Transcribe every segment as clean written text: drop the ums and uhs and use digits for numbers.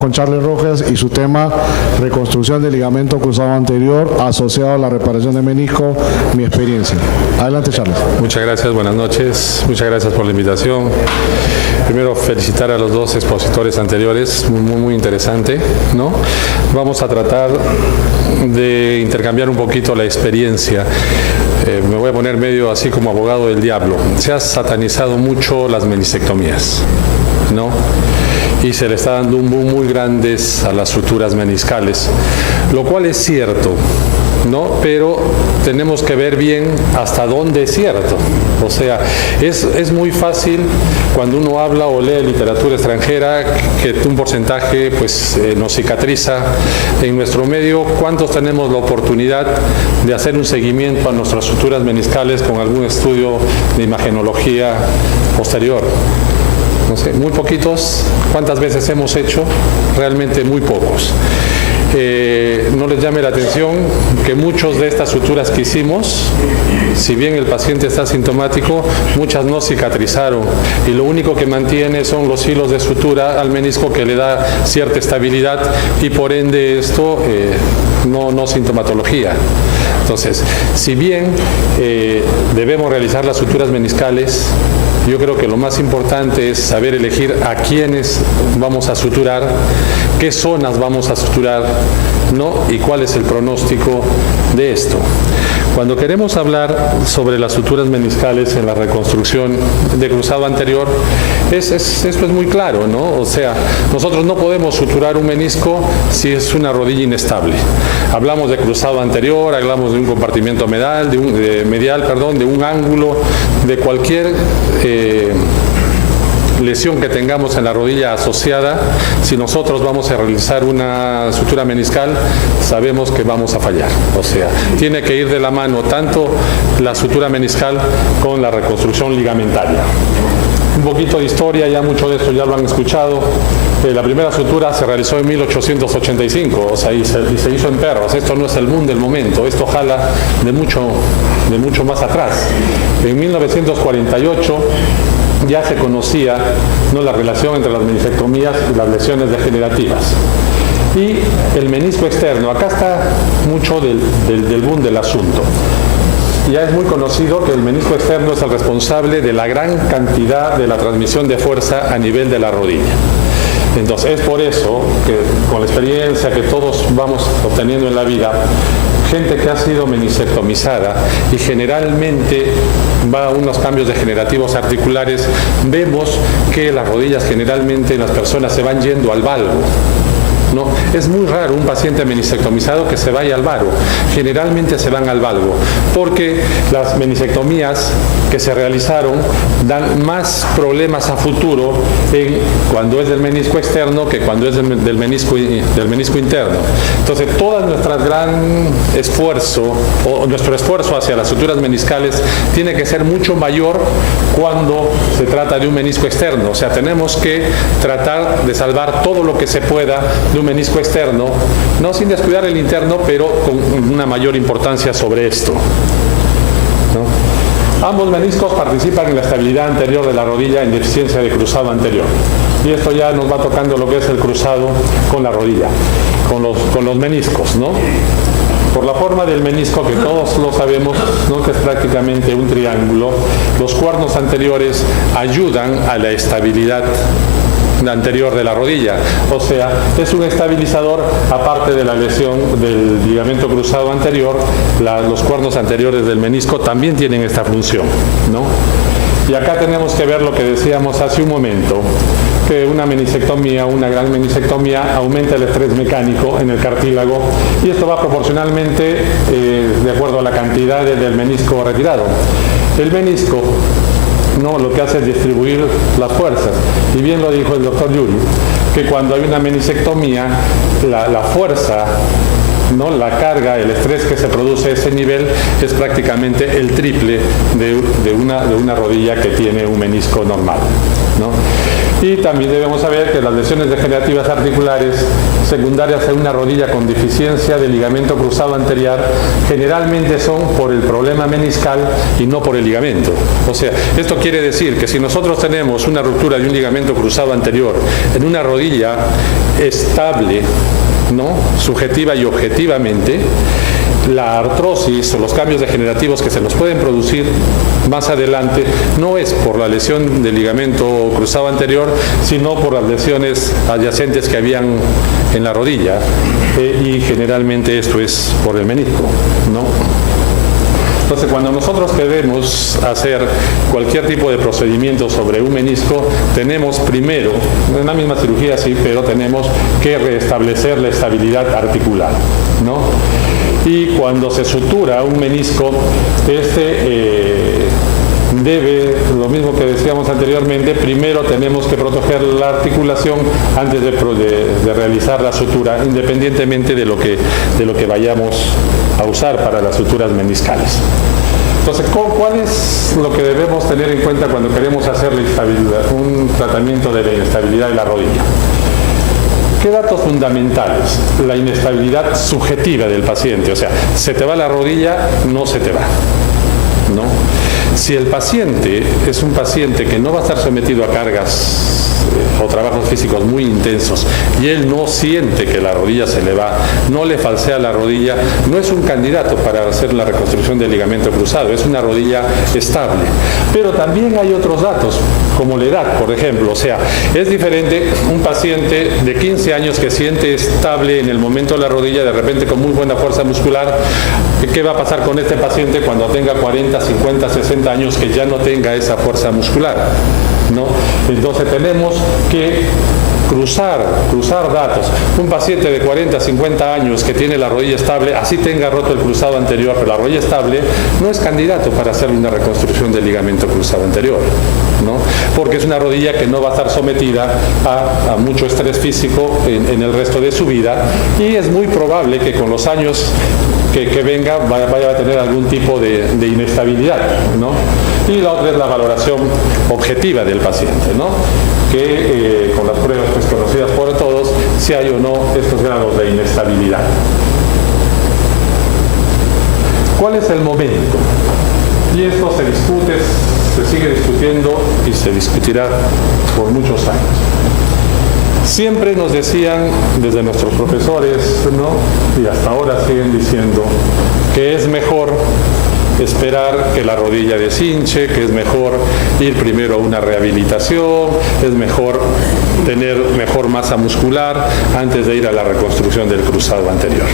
Con Charles Rojas y su tema reconstrucción del ligamento cruzado anterior asociado a la reparación de menisco, mi experiencia. Adelante, Charles. Muchas gracias, buenas noches, muchas gracias por la invitación. Primero felicitar a los dos expositores anteriores, muy interesante, ¿no? Vamos a tratar de intercambiar un poquito la experiencia. Me voy a poner medio así como abogado del diablo. Se ha satanizado mucho las meniscectomías, ¿no? Y se le está dando un boom muy grande a las suturas meniscales, lo cual es cierto, ¿no? Pero tenemos que ver bien hasta dónde es cierto. O sea, es muy fácil cuando uno habla o lee literatura extranjera que un porcentaje pues nos cicatriza. En nuestro medio, ¿cuántos tenemos la oportunidad de hacer un seguimiento a nuestras suturas meniscales con algún estudio de imagenología posterior? No sé, muy poquitos. ¿Cuántas veces hemos hecho? Realmente muy pocos. No les llame la atención que muchas de estas suturas que hicimos, si bien el paciente está asintomático, muchas no cicatrizaron y lo único que mantiene son los hilos de sutura al menisco que le da cierta estabilidad y por ende esto no sintomatología. Entonces, si bien debemos realizar las suturas meniscales, yo creo que lo más importante es saber elegir a quiénes vamos a suturar, qué zonas vamos a suturar, ¿no? Y cuál es el pronóstico de esto. Cuando queremos hablar sobre las suturas meniscales en la reconstrucción de cruzado anterior, esto es muy claro, ¿no? O sea, nosotros no podemos suturar un menisco si es una rodilla inestable. Hablamos de cruzado anterior, hablamos de un compartimiento medial, de un ángulo, de cualquier lesión que tengamos en la rodilla asociada. Si nosotros vamos a realizar una sutura meniscal, sabemos que vamos a fallar. O sea, tiene que ir de la mano tanto la sutura meniscal con la reconstrucción ligamentaria. Un poquito de historia, ya mucho de esto ya lo han escuchado. La primera sutura se realizó en 1885, o sea, y se hizo en perros. Esto no es el boom del momento, esto jala de mucho más atrás. En 1948 ya se conocía, ¿no?, la relación entre las meniscectomías y las lesiones degenerativas. Y el menisco externo, acá está mucho del boom del asunto. Ya es muy conocido que el menisco externo es el responsable de la gran cantidad de la transmisión de fuerza a nivel de la rodilla. Entonces es por eso que con la experiencia que todos vamos obteniendo en la vida, gente que ha sido meniscectomizada y generalmente va a unos cambios degenerativos articulares, vemos que las rodillas generalmente en las personas se van yendo al valgo. No, es muy raro un paciente meniscectomizado que se vaya al valgo. Generalmente se van al valgo porque las meniscectomías que se realizaron dan más problemas a futuro cuando es del menisco externo que cuando es del menisco interno. Entonces, todo nuestro gran esfuerzo o nuestro esfuerzo hacia las suturas meniscales tiene que ser mucho mayor cuando se trata de un menisco externo. O sea, tenemos que tratar de salvar todo lo que se pueda de un menisco externo, no sin descuidar el interno, pero con una mayor importancia sobre esto, ¿no? Ambos meniscos participan en la estabilidad anterior de la rodilla en deficiencia de cruzado anterior. Y esto ya nos va tocando lo que es el cruzado con la rodilla, con los meniscos, ¿no? Por la forma del menisco, que todos lo sabemos, ¿no?, que es prácticamente un triángulo, los cuernos anteriores ayudan a la estabilidad anterior de la rodilla, o sea, es un estabilizador. Aparte de la lesión del ligamento cruzado anterior, los cuernos anteriores del menisco también tienen esta función, ¿no? Y acá tenemos que ver lo que decíamos hace un momento, que una meniscectomía, una gran meniscectomía, aumenta el estrés mecánico en el cartílago y esto va proporcionalmente de acuerdo a la cantidad del menisco retirado. El menisco lo que hace es distribuir las fuerzas. Y bien lo dijo el doctor Yuri, que cuando hay una meniscectomía, la fuerza ¿no? La carga, el estrés que se produce a ese nivel es prácticamente el triple de una rodilla que tiene un menisco normal, ¿no? Y también debemos saber que las lesiones degenerativas articulares secundarias en una rodilla con deficiencia de ligamento cruzado anterior generalmente son por el problema meniscal y no por el ligamento. O sea, esto quiere decir que si nosotros tenemos una ruptura de un ligamento cruzado anterior en una rodilla estable, ¿no? Subjetiva y objetivamente, la artrosis o los cambios degenerativos que se nos pueden producir más adelante no es por la lesión del ligamento cruzado anterior, sino por las lesiones adyacentes que habían en la rodilla, y generalmente esto es por el menisco, ¿no? Entonces, cuando nosotros queremos hacer cualquier tipo de procedimiento sobre un menisco, tenemos primero, en la misma cirugía sí, pero tenemos que restablecer la estabilidad articular, ¿no? Y cuando se sutura un menisco, debe, lo mismo que decíamos anteriormente, primero tenemos que proteger la articulación antes de realizar la sutura, independientemente de lo que vayamos a usar para las suturas meniscales. Entonces, ¿cuál es lo que debemos tener en cuenta cuando queremos hacer un tratamiento de la inestabilidad de la rodilla? ¿Qué datos fundamentales? La inestabilidad subjetiva del paciente, o sea, se te va la rodilla, no se te va, ¿no? Si el paciente es un paciente que no va a estar sometido a cargas o trabajos físicos muy intensos y él no siente que la rodilla se le va, no le falsea la rodilla, no es un candidato para hacer la reconstrucción del ligamento cruzado, es una rodilla estable. Pero también hay otros datos, como la edad, por ejemplo. O sea, es diferente un paciente de 15 años que siente estable en el momento de la rodilla, de repente con muy buena fuerza muscular. ¿Qué va a pasar con este paciente cuando tenga 40, 50, 60 años que ya no tenga esa fuerza muscular, ¿no? Entonces tenemos que cruzar datos. Un paciente de 40, 50 años que tiene la rodilla estable, así tenga roto el cruzado anterior, pero la rodilla estable, no es candidato para hacer una reconstrucción del ligamento cruzado anterior, ¿no? Porque es una rodilla que no va a estar sometida a mucho estrés físico en el resto de su vida, y es muy probable que con los años que venga vaya a tener algún tipo de inestabilidad, ¿no? Y la otra es la valoración objetiva del paciente, ¿no? Que con las pruebas pues, conocidas por todos, si hay o no estos grados de inestabilidad. ¿Cuál es el momento? Y esto se discute, se sigue discutiendo y se discutirá por muchos años. Siempre nos decían desde nuestros profesores, ¿no? Y hasta ahora siguen diciendo que es mejor esperar que la rodilla deshinche, que es mejor ir primero a una rehabilitación, es mejor tener mejor masa muscular antes de ir a la reconstrucción del cruzado anterior.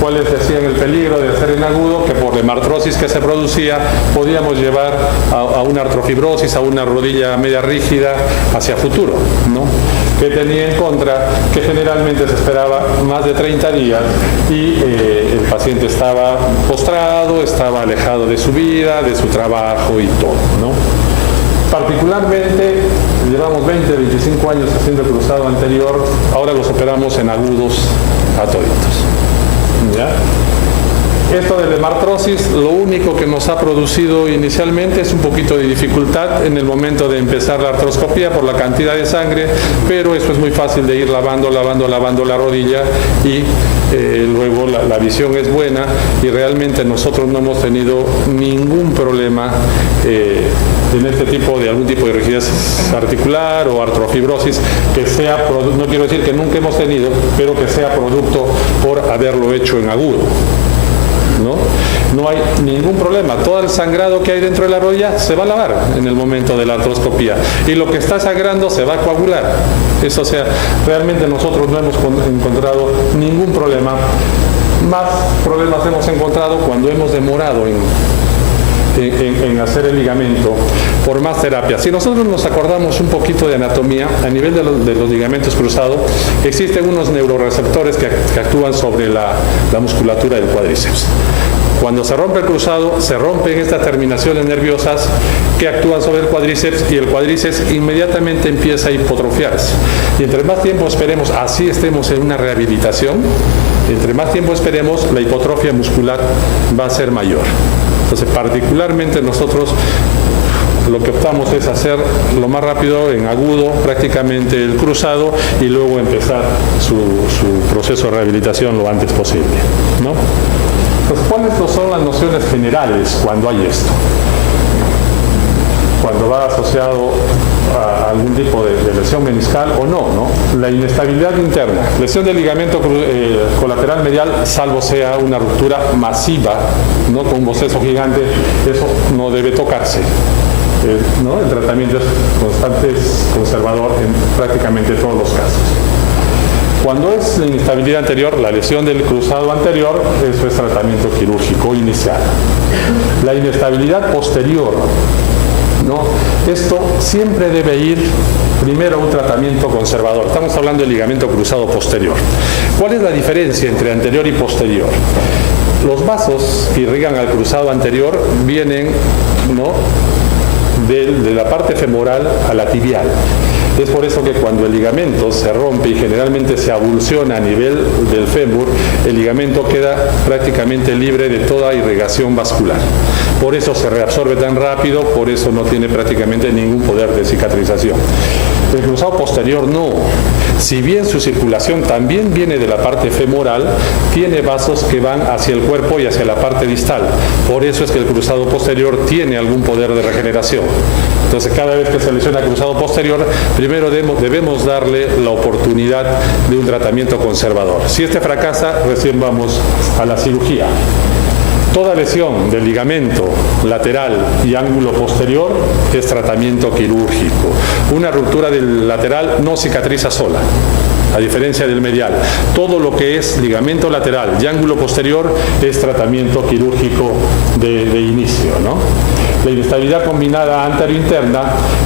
¿Cuáles decían el peligro de hacer en agudo? Que por la hemartrosis que se producía podíamos llevar a una artrofibrosis, a una rodilla media rígida hacia futuro, ¿no? Que tenía en contra que generalmente se esperaba más de 30 días y el paciente estaba postrado, estaba alejado de su vida, de su trabajo y todo, ¿no? Particularmente, llevamos 20, 25 años haciendo el cruzado anterior, ahora los operamos en agudos a toditos, ¿ya? Esto de la hemartrosis, lo único que nos ha producido inicialmente es un poquito de dificultad en el momento de empezar la artroscopía por la cantidad de sangre, pero eso es muy fácil de ir lavando la rodilla y luego la visión es buena y realmente nosotros no hemos tenido ningún problema en este tipo de algún tipo de rigidez articular o artrofibrosis que sea, no quiero decir que nunca hemos tenido, pero que sea producto por haberlo hecho en agudo. No hay ningún problema. Todo el sangrado que hay dentro de la rodilla se va a lavar en el momento de la artroscopía y lo que está sangrando se va a coagular. Eso, o sea, realmente nosotros no hemos encontrado ningún problema. Más problemas hemos encontrado cuando hemos demorado en hacer el ligamento por más terapia. Si nosotros nos acordamos un poquito de anatomía, a nivel de los ligamentos cruzados, existen unos neuroreceptores que actúan sobre la musculatura del cuádriceps. Cuando se rompe el cruzado, se rompen estas terminaciones nerviosas que actúan sobre el cuádriceps y el cuádriceps inmediatamente empieza a hipotrofiarse. Y entre más tiempo esperemos, así estemos en una rehabilitación, entre más tiempo esperemos, la hipotrofia muscular va a ser mayor. Entonces, particularmente nosotros lo que optamos es hacer lo más rápido, en agudo, prácticamente el cruzado, y luego empezar su proceso de rehabilitación lo antes posible, ¿no? Entonces, ¿cuáles son las nociones generales cuando hay esto? Cuando va asociado a algún tipo de lesión meniscal o no, ¿no? La inestabilidad interna, lesión del ligamento colateral medial, salvo sea una ruptura masiva, ¿no? Con un boceto gigante, eso no debe tocarse. ¿No? El tratamiento es constante, es conservador en prácticamente todos los casos. Cuando es la inestabilidad anterior, la lesión del cruzado anterior, eso es tratamiento quirúrgico inicial. La inestabilidad posterior, ¿no? Esto siempre debe ir primero a un tratamiento conservador. Estamos hablando del ligamento cruzado posterior. ¿Cuál es la diferencia entre anterior y posterior? Los vasos que irrigan al cruzado anterior vienen, ¿no?, de la parte femoral a la tibial. Es por eso que cuando el ligamento se rompe y generalmente se avulsiona a nivel del fémur, el ligamento queda prácticamente libre de toda irrigación vascular. Por eso se reabsorbe tan rápido, por eso no tiene prácticamente ningún poder de cicatrización. El cruzado posterior no. Si bien su circulación también viene de la parte femoral, tiene vasos que van hacia el cuerpo y hacia la parte distal. Por eso es que el cruzado posterior tiene algún poder de regeneración. Entonces, cada vez que se lesiona el cruzado posterior, primero debemos darle la oportunidad de un tratamiento conservador. Si este fracasa, recién vamos a la cirugía. Toda lesión del ligamento lateral y ángulo posterior es tratamiento quirúrgico. Una ruptura del lateral no cicatriza sola, a diferencia del medial. Todo lo que es ligamento lateral y ángulo posterior es tratamiento quirúrgico de inicio, ¿no? La inestabilidad combinada anterointerna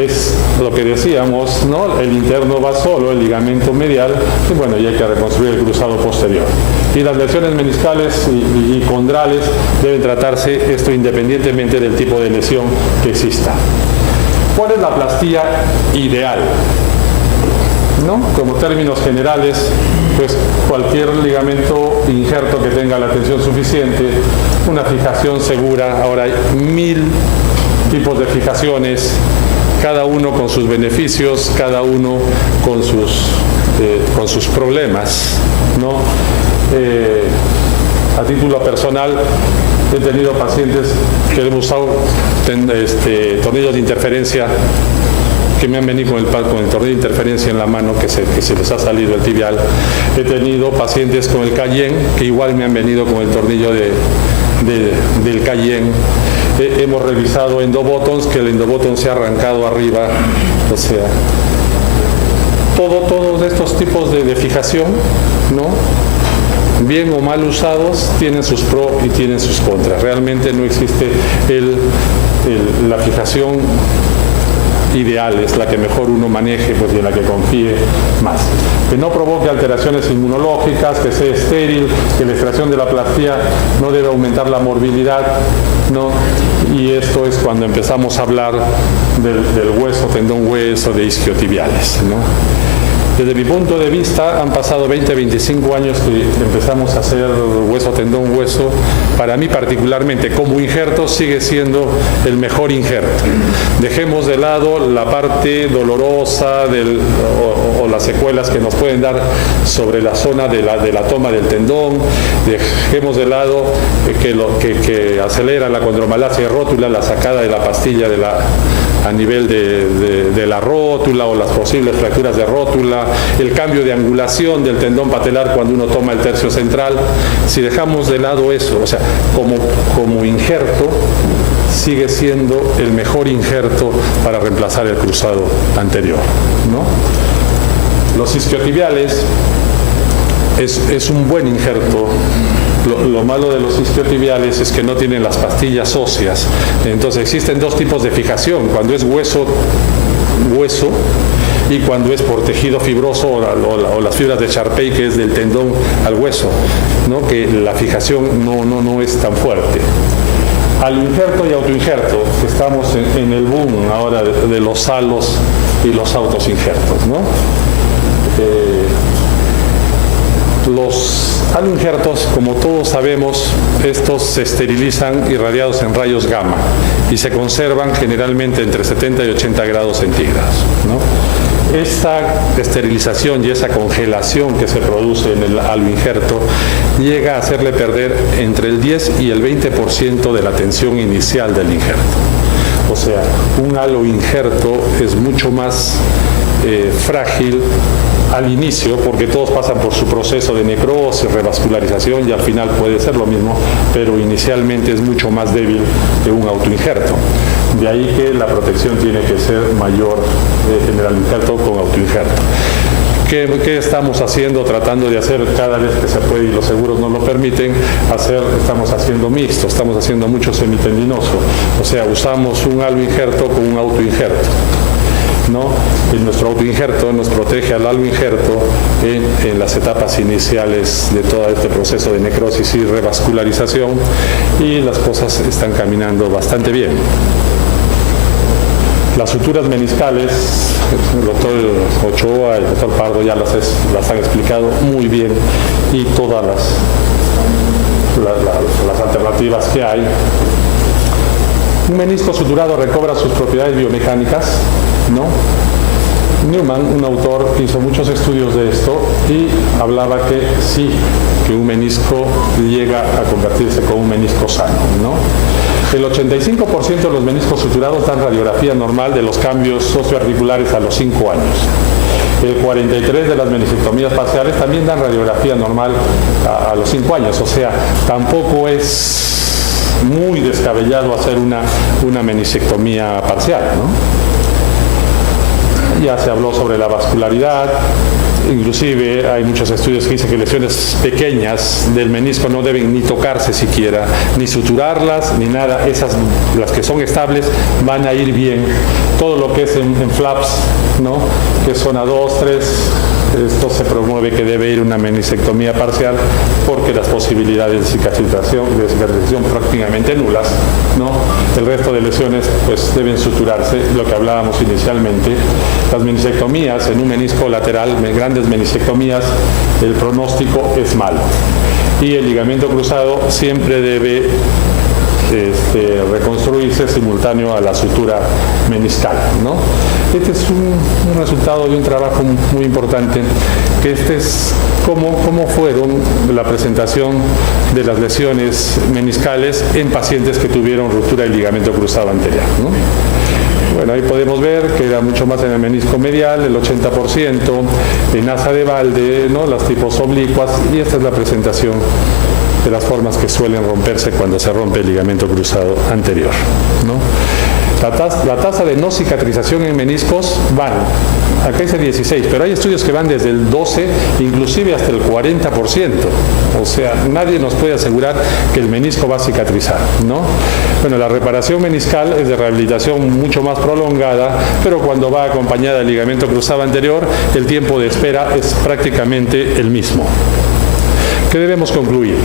es lo que decíamos, ¿no? El interno va solo, el ligamento medial, y bueno, y hay que reconstruir el cruzado posterior. Y las lesiones meniscales y condrales deben tratarse esto independientemente del tipo de lesión que exista. ¿Cuál es la plastía ideal? ¿No? Como términos generales, pues cualquier ligamento injerto que tenga la tensión suficiente, una fijación segura. Ahora hay 1000 tipos de fijaciones, cada uno con sus beneficios, cada uno con sus problemas, ¿no? A título personal, he tenido pacientes que han usado tornillos de interferencia, que me han venido con el tornillo de interferencia en la mano, que se les ha salido el tibial. He tenido pacientes con el Cayenne, que igual me han venido con el tornillo del Cayenne. Hemos revisado endobottoms, que el endobottom se ha arrancado arriba. O sea, todos estos tipos de fijación, ¿no?, bien o mal usados, tienen sus pros y tienen sus contras. Realmente no existe la fijación ideal, es la que mejor uno maneje, pues, y en la que confíe más. Que no provoque alteraciones inmunológicas, que sea estéril, que la extracción de la plastía no debe aumentar la morbilidad, ¿no? Y esto es cuando empezamos a hablar del hueso, tendón hueso, de isquiotibiales, ¿no? Desde mi punto de vista, han pasado 20, 25 años que empezamos a hacer hueso, tendón, hueso. Para mí particularmente, como injerto, sigue siendo el mejor injerto. Dejemos de lado la parte dolorosa o las secuelas que nos pueden dar sobre la zona de la toma del tendón. Dejemos de lado que acelera la condromalacia de rótula, la sacada de la pastilla a nivel de la rótula o las posibles fracturas de rótula, el cambio de angulación del tendón patelar cuando uno toma el tercio central. Si dejamos de lado eso, o sea, como injerto, sigue siendo el mejor injerto para reemplazar el cruzado anterior, ¿no? Los isquiotibiales es un buen injerto. Lo malo de los isquiotibiales es que no tienen las pastillas óseas. Entonces existen dos tipos de fijación, cuando es hueso y cuando es por tejido fibroso o las fibras de Charpey, que es del tendón al hueso, ¿no? Que la fijación no es tan fuerte. Aloinjerto y autoinjerto, estamos en el boom ahora de los halos y los autoinjertos, ¿no? Los aloinjertos, como todos sabemos, estos se esterilizan irradiados en rayos gamma y se conservan generalmente entre 70 y 80 grados centígrados, ¿no? Esta esterilización y esa congelación que se produce en el aloinjerto llega a hacerle perder entre el 10 y el 20% de la tensión inicial del injerto. O sea, un aloinjerto es mucho más frágil al inicio, porque todos pasan por su proceso de necrosis, revascularización, y al final puede ser lo mismo, pero inicialmente es mucho más débil que un autoinjerto. De ahí que la protección tiene que ser mayor en el aloinjerto con autoinjerto. ¿Qué estamos haciendo, tratando de hacer cada vez que se puede y los seguros nos lo permiten hacer? Estamos haciendo mixto, estamos haciendo mucho semitendinoso, o sea, usamos un aloinjerto con un autoinjerto, ¿no? Y nuestro autoinjerto nos protege al aloinjerto en las etapas iniciales de todo este proceso de necrosis y revascularización, y las cosas están caminando bastante bien. Las suturas meniscales, el doctor Ochoa y el doctor Pardo ya las han explicado muy bien, y todas las alternativas que hay. Un menisco suturado recobra sus propiedades biomecánicas, ¿no? Newman, un autor, hizo muchos estudios de esto y hablaba que sí, que un menisco llega a convertirse con un menisco sano, ¿no? El 85% de los meniscos suturados dan radiografía normal de los cambios osteoarticulares a los 5 años. El 43% de las meniscectomías parciales también dan radiografía normal a los 5 años, o sea, tampoco es muy descabellado hacer una meniscectomía parcial, ¿no? Ya se habló sobre la vascularidad, inclusive hay muchos estudios que dicen que lesiones pequeñas del menisco no deben ni tocarse siquiera, ni suturarlas, ni nada. Esas, las que son estables, van a ir bien. Todo lo que es en flaps, ¿no? Que son a 2, 3, esto se promueve que debe ir una meniscectomía parcial, porque las posibilidades de cicatrización prácticamente nulas, ¿no? El resto de lesiones pues deben suturarse, lo que hablábamos inicialmente. Las meniscectomías en un menisco lateral, grandes meniscectomías, el pronóstico es malo, y el ligamento cruzado siempre debe reconstruirse simultáneo a la sutura meniscal, ¿no? Este es un resultado de un trabajo muy importante, que este es cómo fueron la presentación de las lesiones meniscales en pacientes que tuvieron ruptura del ligamento cruzado anterior, ¿no? Bueno, ahí podemos ver que era mucho más en el menisco medial, el 80%, en asa de Valde, ¿no? Las tipos oblicuas, y esta es la presentación de las formas que suelen romperse cuando se rompe el ligamento cruzado anterior, ¿no? La tasa de no cicatrización en meniscos van, acá dice 16, pero hay estudios que van desde el 12, inclusive hasta el 40%. O sea, nadie nos puede asegurar que el menisco va a cicatrizar, ¿no? Bueno, la reparación meniscal es de rehabilitación mucho más prolongada, pero cuando va acompañada del ligamento cruzado anterior, el tiempo de espera es prácticamente el mismo. ¿Qué debemos concluir?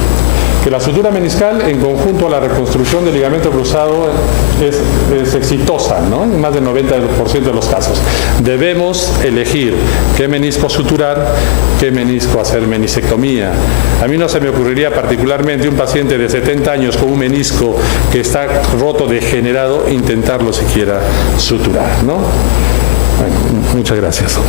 Que la sutura meniscal, en conjunto a la reconstrucción del ligamento cruzado, es exitosa, ¿no? En más del 90% de los casos. Debemos elegir qué menisco suturar, qué menisco hacer meniscectomía. A mí no se me ocurriría particularmente un paciente de 70 años con un menisco que está roto, degenerado, intentarlo siquiera suturar, ¿no? Bueno, muchas gracias.